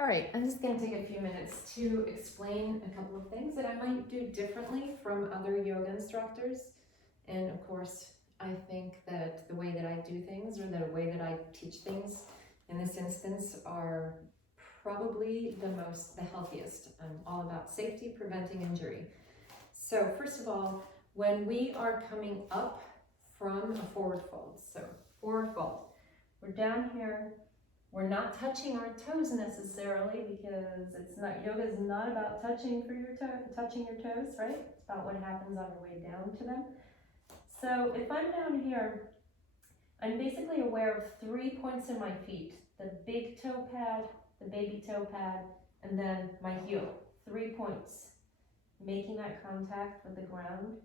All right, I'm just going to take a few minutes to explain a couple of things that I might do differently from other yoga instructors. And of course, I think that the way that I do things or the way that I teach things in this instance are probably the healthiest. I'm all about safety, preventing injury. So first of all, when we are coming up from a forward fold, so forward fold, we're down here. We're not touching our toes necessarily because yoga is not about touching your toes, right? It's about what happens on your way down to them. So if I'm down here, I'm basically aware of 3 points in my feet: the big toe pad, the baby toe pad, and then my heel. 3 points, making that contact with the ground.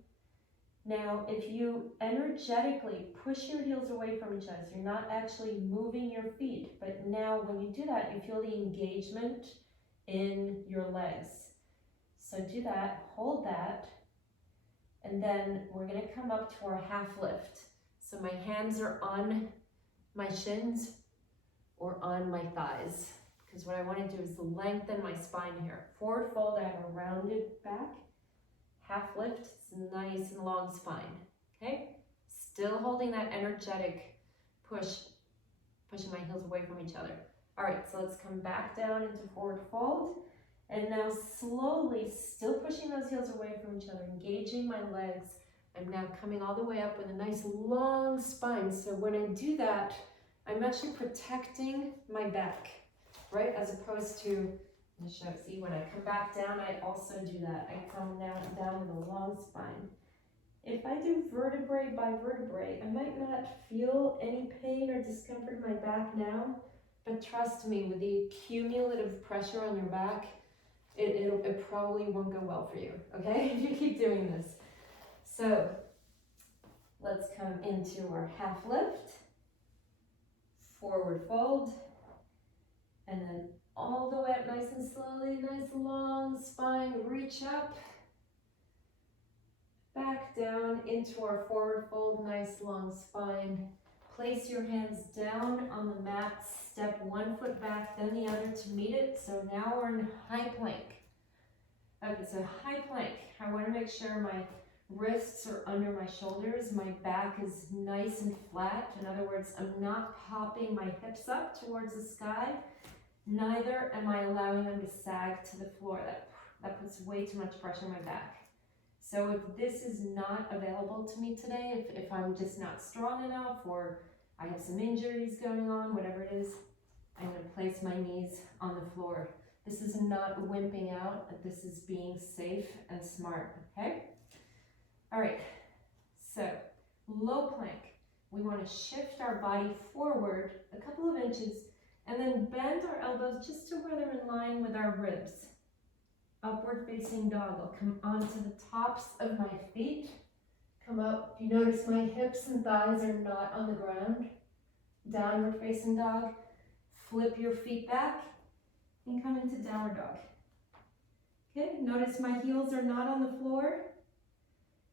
Now, if you energetically push your heels away from each other, you're not actually moving your feet, but now when you do that, you feel the engagement in your legs. So do that, hold that, and then we're gonna come up to our half lift. So my hands are on my shins or on my thighs, because what I wanna do is lengthen my spine here. Forward fold, I have a rounded back. Half lift, it's nice and long spine, okay? Still holding that energetic push, pushing my heels away from each other. All right, so let's come back down into forward fold. And now slowly, still pushing those heels away from each other, engaging my legs. I'm now coming all the way up with a nice long spine. So when I do that, I'm actually protecting my back, right? As opposed to, see, when I come back down, I also do that. I come down with a long spine. If I do vertebrae by vertebrae, I might not feel any pain or discomfort in my back now, but trust me, with the cumulative pressure on your back, it probably won't go well for you, okay? If you keep doing this. So let's come into our half lift, forward fold, and then all the way up nice and slowly, nice long spine, reach up, back down into our forward fold, nice long spine. Place your hands down on the mat, step one foot back, then the other to meet it. So now we're in high plank. Okay, so high plank, I wanna make sure my wrists are under my shoulders, my back is nice and flat. In other words, I'm not popping my hips up towards the sky. Neither am I allowing them to sag to the floor. That puts way too much pressure on my back. So if this is not available to me today, if I'm just not strong enough or I have some injuries going on, whatever it is, I'm going to place my knees on the floor. This is not wimping out, this is being safe and smart, okay? All right, so low plank. We want to shift our body forward a couple of inches and then bend our elbows just to where they're in line with our ribs. Upward facing dog. I'll come onto the tops of my feet. Come up. You notice my hips and thighs are not on the ground. Downward facing dog. Flip your feet back and come into downward dog. Okay, notice my heels are not on the floor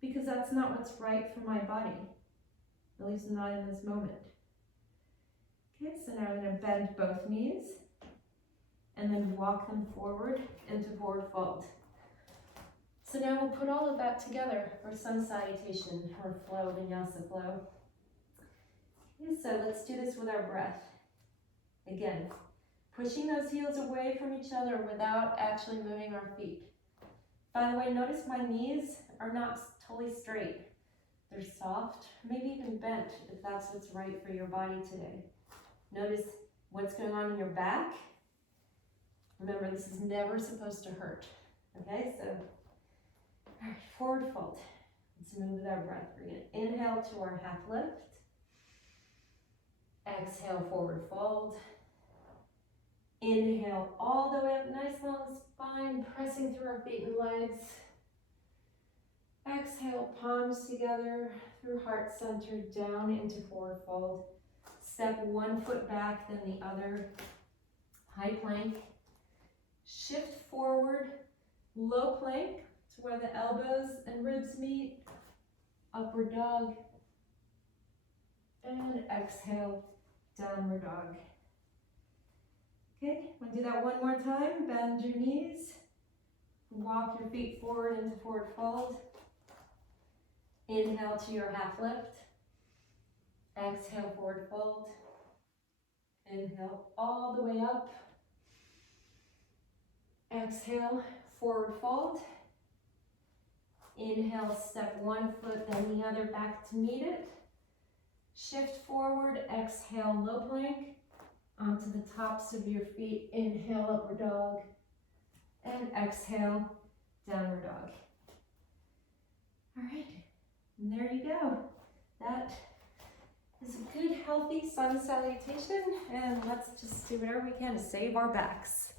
because that's not what's right for my body, at least not in this moment. Okay, so now I'm going to bend both knees and then walk them forward into forward fold. So now we'll put all of that together for sun salutation or flow, vinyasa flow. Okay, so let's do this with our breath. Again, pushing those heels away from each other without actually moving our feet. By the way, notice my knees are not totally straight. They're soft, maybe even bent if that's what's right for your body today. Notice what's going on in your back. Remember, this is never supposed to hurt. Okay, so, all right, forward fold. Let's move with our breath. We're going to inhale to our half lift. Exhale, forward fold. Inhale all the way up, nice long spine, pressing through our feet and legs. Exhale, palms together through heart center, down into forward fold. Step one foot back, then the other. High plank. Shift forward, low plank to where the elbows and ribs meet. Upward dog. And exhale, downward dog. Okay, we'll do that one more time. Bend your knees. Walk your feet forward into forward fold. Inhale to your half lift. Exhale, forward fold. Inhale all the way up. Exhale, forward fold. Inhale, step one foot, then the other back to meet it. Shift forward, exhale, low plank. Onto the tops of your feet, inhale, upward dog. And exhale, downward dog. All right, and there you go. That is a good, healthy sun salutation, and let's just do whatever we can to save our backs.